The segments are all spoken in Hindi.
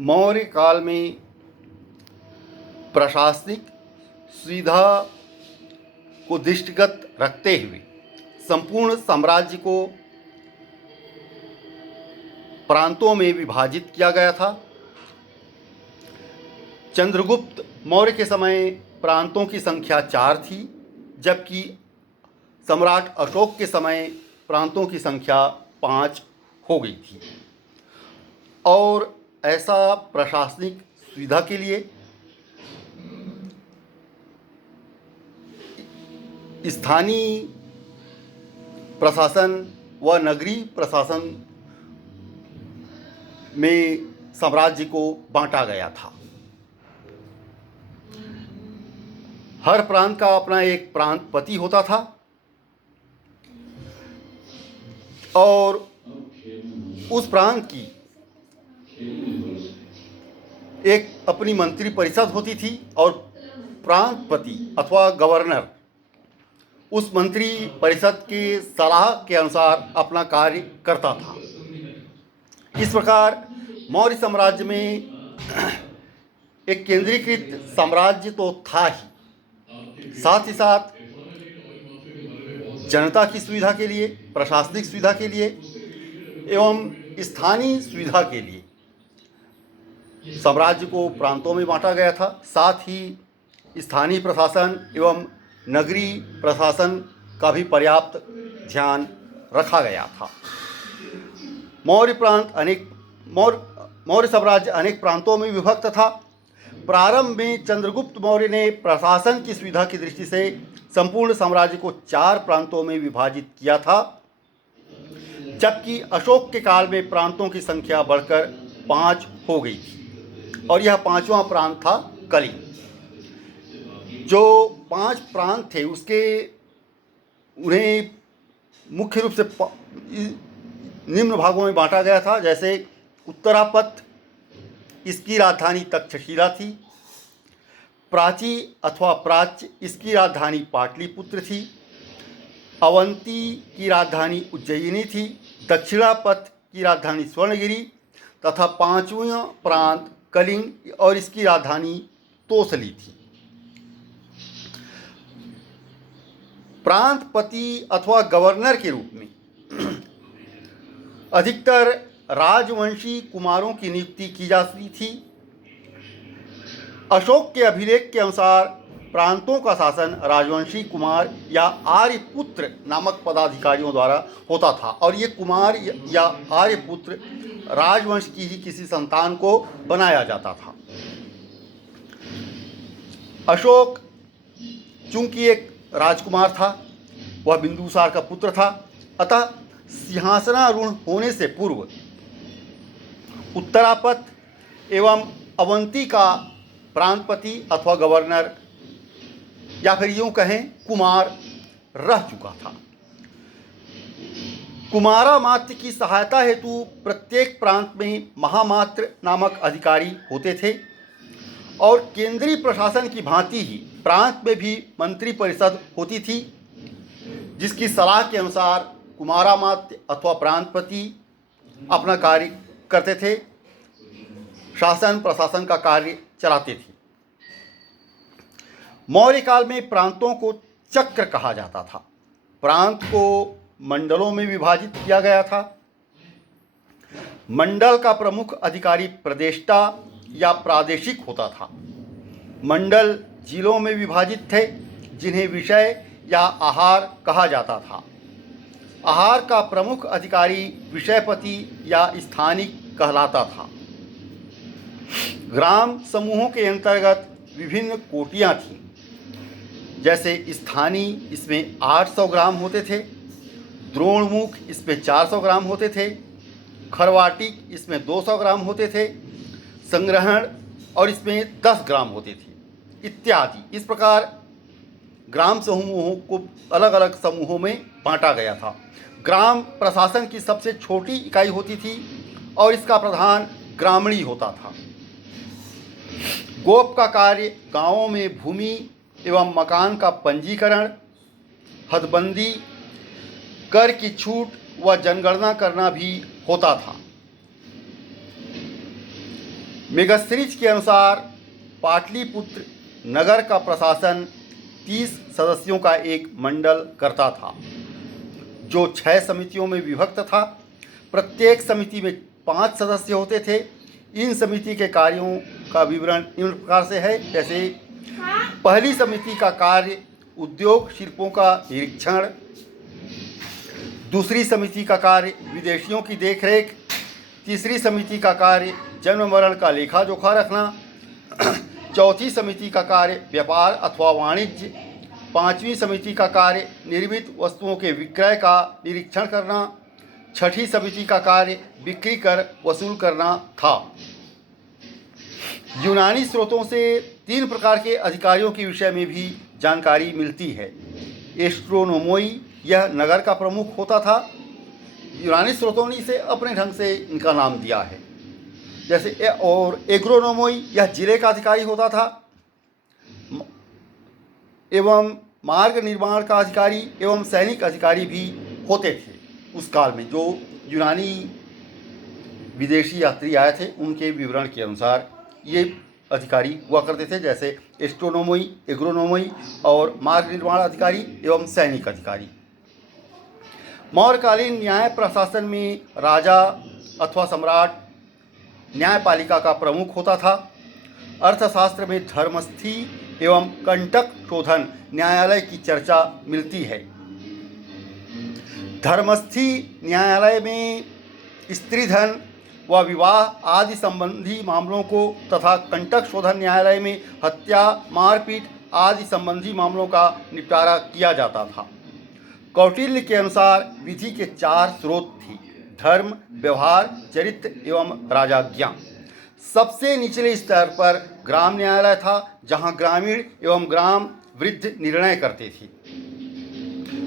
मौर्य काल में प्रशासनिक सुविधा को दृष्टिगत रखते हुए संपूर्ण साम्राज्य को प्रांतों में विभाजित किया गया था। चंद्रगुप्त मौर्य के समय प्रांतों की संख्या 4 थी, जबकि सम्राट अशोक के समय प्रांतों की संख्या 5 हो गई थी। और ऐसा प्रशासनिक सुविधा के लिए स्थानीय प्रशासन व नगरीय प्रशासन में साम्राज्य को बांटा गया था। हर प्रांत का अपना एक प्रांतपति होता था और उस प्रांत की एक अपनी मंत्री परिषद होती थी और प्रांतपति अथवा गवर्नर उस मंत्री परिषद के सलाह के अनुसार अपना कार्य करता था। इस प्रकार मौर्य साम्राज्य में एक केंद्रीकृत साम्राज्य तो था ही, साथ ही साथ जनता की सुविधा के लिए, प्रशासनिक सुविधा के लिए एवं स्थानीय सुविधा के लिए साम्राज्य को प्रांतों में बांटा गया था। साथ ही स्थानीय प्रशासन एवं नगरीय प्रशासन का भी पर्याप्त ध्यान रखा गया था। मौर्य साम्राज्य अनेक प्रांतों में विभक्त था। प्रारंभ में चंद्रगुप्त मौर्य ने प्रशासन की सुविधा की दृष्टि से संपूर्ण साम्राज्य को 4 प्रांतों में विभाजित किया था, जबकि अशोक के काल में प्रांतों की संख्या बढ़कर 5 हो गई थी और यह 5वां प्रांत था कलिंग। जो 5 प्रांत थे उन्हें मुख्य रूप से निम्न भागों में बांटा गया था। जैसे उत्तरापथ, इसकी राजधानी तक्षशिला थी। प्राची अथवा प्राच्य, इसकी राजधानी पाटलिपुत्र थी। अवंती की राजधानी उज्जयिनी थी। दक्षिणापथ की राजधानी स्वर्णगिरी तथा 5वां प्रांत कलिंग और इसकी राजधानी तोसली थी। प्रांतपति अथवा गवर्नर के रूप में अधिकतर राजवंशी कुमारों की नियुक्ति की जाती थी। अशोक के अभिलेख के अनुसार प्रांतों का शासन राजवंशी कुमार या आर्यपुत्र नामक पदाधिकारियों द्वारा होता था और ये कुमार या आर्यपुत्र राजवंश की ही किसी संतान को बनाया जाता था। अशोक चूंकि एक राजकुमार था, वह बिंदुसार का पुत्र था, अतः सिंहासनारूढ़ होने से पूर्व उत्तरापथ एवं अवंती का प्रांतपति अथवा गवर्नर या फिर यूं कहें कुमार रह चुका था। कुमारा मात्र की सहायता हेतु प्रत्येक प्रांत में महामात्र नामक अधिकारी होते थे और केंद्रीय प्रशासन की भांति ही प्रांत में भी मंत्री परिषद होती थी, जिसकी सलाह के अनुसार कुमारा मात्र अथवा प्रांतपति अपना कार्य करते थे, शासन प्रशासन का कार्य चलाते थे। मौर्य काल में प्रांतों को चक्र कहा जाता था। प्रांत को मंडलों में विभाजित किया गया था। मंडल का प्रमुख अधिकारी प्रदेष्टा या प्रादेशिक होता था। मंडल जिलों में विभाजित थे, जिन्हें विषय या आहार कहा जाता था। आहार का प्रमुख अधिकारी विषयपति या स्थानिक कहलाता था। ग्राम समूहों के अंतर्गत विभिन्न कोटियाँ थीं। जैसे स्थानीय, इसमें 800 ग्राम होते थे। द्रोणमुख, इसमें 400 ग्राम होते थे। खरवाटिक, इसमें 200 ग्राम होते थे। संग्रहण, और इसमें 10 ग्राम होते थे, इत्यादि। इस प्रकार ग्राम समूहों को अलग अलग समूहों में बांटा गया था। ग्राम प्रशासन की सबसे छोटी इकाई होती थी और इसका प्रधान ग्रामणी होता था। गोप का कार्य गांवों में भूमि एवं मकान का पंजीकरण, हदबंदी, कर की छूट व जनगणना करना भी होता था। मेगस्थनीज के अनुसार पाटलिपुत्र नगर का प्रशासन 30 सदस्यों का एक मंडल करता था, जो 6 समितियों में विभक्त था। प्रत्येक समिति में 5 सदस्य होते थे। इन समिति के कार्यों का विवरण निम्न प्रकार से है। जैसे पहली समिति का कार्य उद्योग शिल्पों का निरीक्षण, दूसरी समिति का कार्य विदेशियों की देखरेख, तीसरी समिति का कार्य जन्म मरण का लेखा जोखा रखना, चौथी समिति का कार्य व्यापार अथवा वाणिज्य, पांचवी समिति का कार्य निर्मित वस्तुओं के विक्रय का निरीक्षण करना, छठी समिति का कार्य बिक्री कर वसूल करना था। यूनानी स्रोतों से 3 प्रकार के अधिकारियों के विषय में भी जानकारी मिलती है। एस्ट्रोनोमोई यह नगर का प्रमुख होता था। यूनानी स्रोतों ने इसे अपने ढंग से इनका नाम दिया है। जैसे और एग्रोनोमोई यह जिले का अधिकारी होता था एवं मार्ग निर्माण का अधिकारी एवं सैनिक अधिकारी भी होते थे उस काल में। जो यूनानी विदेशी यात्री आए थे उनके विवरण के अनुसार ये अधिकारी हुआ करते थे, जैसे एस्ट्रोनोमोई, एग्रोनोमोई और मार्ग निर्माण अधिकारी एवं सैनिक अधिकारी। मौर्यकालीन न्याय प्रशासन में राजा अथवा सम्राट न्यायपालिका का प्रमुख होता था। अर्थशास्त्र में धर्मस्थी एवं कंटक शोधन न्यायालय की चर्चा मिलती है। धर्मस्थी न्यायालय में स्त्रीधन व विवाह आदि संबंधी मामलों को तथा कंटक शोधन न्यायालय में हत्या, मारपीट आदि संबंधी मामलों का निपटारा किया जाता था। कौटिल्य के अनुसार विधि के 4 स्रोत थी: धर्म, व्यवहार, चरित्र एवं राजाज्ञा। सबसे निचले स्तर पर ग्राम न्यायालय था, जहां ग्रामीण एवं ग्राम वृद्ध निर्णय करते थे।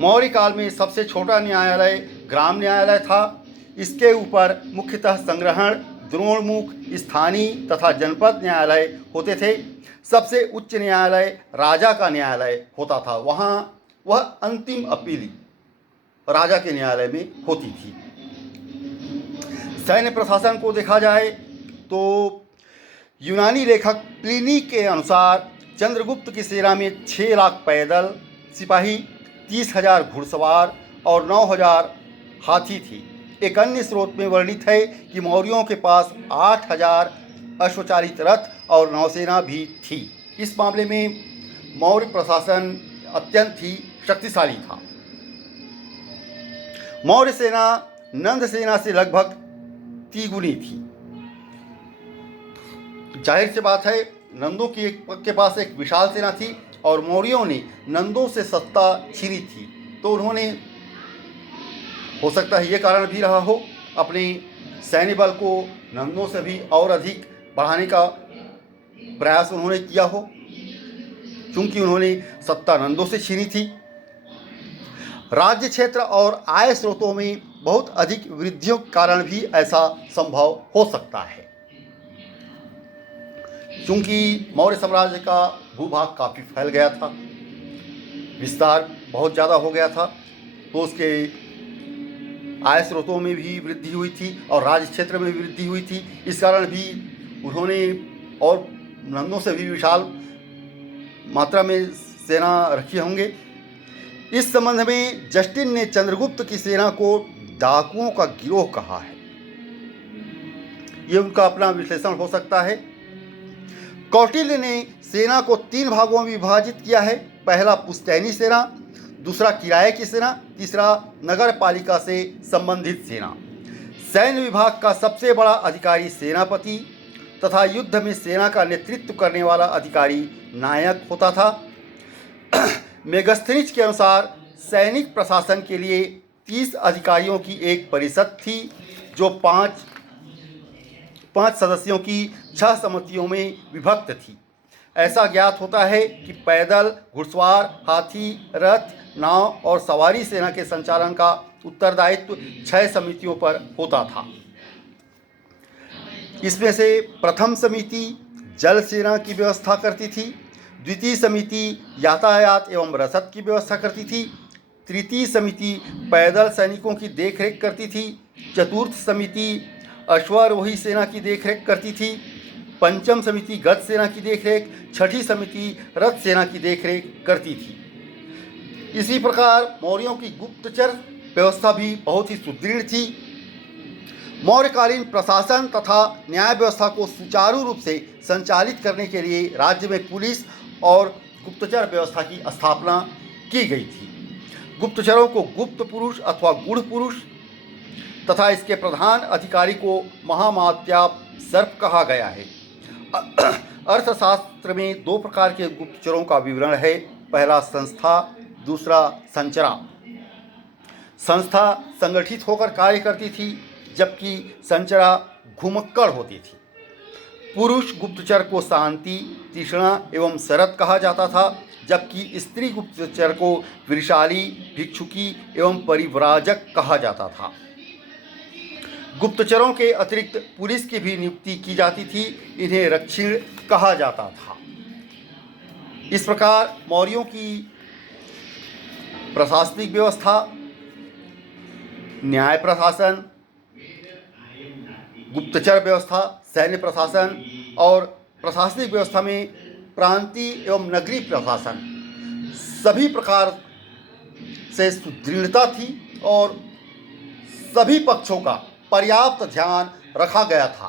मौर्य काल में सबसे छोटा न्यायालय ग्राम न्यायालय था। इसके ऊपर मुख्यतः संग्रहण, द्रोणमुख, स्थानीय तथा जनपद न्यायालय होते थे। सबसे उच्च न्यायालय राजा का न्यायालय होता था। वहाँ वह अंतिम अपील राजा के न्यायालय में होती थी। सैन्य प्रशासन को देखा जाए तो यूनानी लेखक प्लिनी के अनुसार चंद्रगुप्त की सेना में 6 लाख पैदल सिपाही, 30,000 घुड़सवार और 9,000 हाथी थी। एक अन्य स्रोत में वर्णित है कि मौर्यों के पास 8,000 अश्वचालित रथ और नौसेना भी थी। इस मामले में मौर्य प्रशासन अत्यंत ही शक्तिशाली था। मौर्य सेना नंद सेना से लगभग तिगुनी थी। जाहिर सी बात है, नंदों के पास एक विशाल सेना थी और मौर्यों ने नंदों से सत्ता छीनी थी। तो उन्होंने, हो सकता है ये कारण भी रहा हो, अपने सैन्य बल को नंदों से भी और अधिक बढ़ाने का प्रयास उन्होंने किया हो, क्योंकि उन्होंने सत्ता नंदों से छीनी थी। राज्य क्षेत्र और आय स्रोतों में बहुत अधिक वृद्धियों के कारण भी ऐसा संभव हो सकता है, क्योंकि मौर्य साम्राज्य का भूभाग काफ़ी फैल गया था, विस्तार बहुत ज़्यादा हो गया था। तो उसके आय स्रोतों में भी वृद्धि हुई थी और राज्य क्षेत्र में भी वृद्धि हुई थी। इस कारण भी उन्होंने और नंदों से भी विशाल मात्रा में सेना रखी होंगे। इस संबंध में जस्टिन ने चंद्रगुप्त की सेना को डाकुओं का गिरोह कहा है। ये उनका अपना विश्लेषण हो सकता है। कौटिल्य ने सेना को 3 भागों में विभाजित किया है। पहला पुश्तैनी सेना, दूसरा किराए की सेना, तीसरा नगर पालिका से संबंधित सेना। सैन्य विभाग का सबसे बड़ा अधिकारी सेनापति तथा युद्ध में सेना का नेतृत्व करने वाला अधिकारी नायक होता था। मेगस्थनीज के अनुसार सैनिक प्रशासन के लिए 30 अधिकारियों की एक परिषद थी, जो 5 सदस्यों की 6 समितियों में विभक्त थी। ऐसा ज्ञात होता है कि पैदल, घुड़सवार, हाथी, रथ, नाव और सवारी सेना के संचालन का उत्तरदायित्व 6 समितियों पर होता था। इसमें से प्रथम समिति जल सेना की व्यवस्था करती थी, द्वितीय समिति यातायात एवं रसद की व्यवस्था करती थी, तृतीय समिति पैदल सैनिकों की देखरेख करती थी, चतुर्थ समिति अश्वारोही सेना की देखरेख करती थी, पंचम समिति गज सेना की देखरेख, छठी समिति रथ सेना की देखरेख करती थी। इसी प्रकार मौर्यों की गुप्तचर व्यवस्था भी बहुत ही सुदृढ़ थी। मौर्यकालीन प्रशासन तथा न्याय व्यवस्था को सुचारू रूप से संचालित करने के लिए राज्य में पुलिस और गुप्तचर व्यवस्था की स्थापना की गई थी। गुप्तचरों को गुप्त पुरुष अथवा गूढ़ पुरुष तथा इसके प्रधान अधिकारी को महामात्याप सर्प कहा गया है। अर्थशास्त्र में दो प्रकार के गुप्तचरों का विवरण है। पहला संस्था, दूसरा संचरा। संस्था संगठित होकर कार्य करती थी, जबकि संचरा घुमक्कड़ होती थी। पुरुष गुप्तचर को शांति, तीक्ष्णा एवं शरद कहा जाता था, जबकि स्त्री गुप्तचर को वृषाली, भिक्षुकी एवं परिव्राजक कहा जाता था। गुप्तचरों के अतिरिक्त पुलिस की भी नियुक्ति की जाती थी। इन्हें रक्षिण कहा जाता था। इस प्रकार मौर्यों की प्रशासनिक व्यवस्था, न्याय प्रशासन, गुप्तचर व्यवस्था, सैन्य प्रशासन और प्रशासनिक व्यवस्था में प्रांतीय एवं नगरीय प्रशासन सभी प्रकार से सुदृढ़ता थी और सभी पक्षों का पर्याप्त ध्यान रखा गया था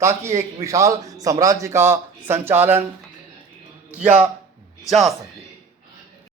ताकि एक विशाल साम्राज्य का संचालन किया जा सके।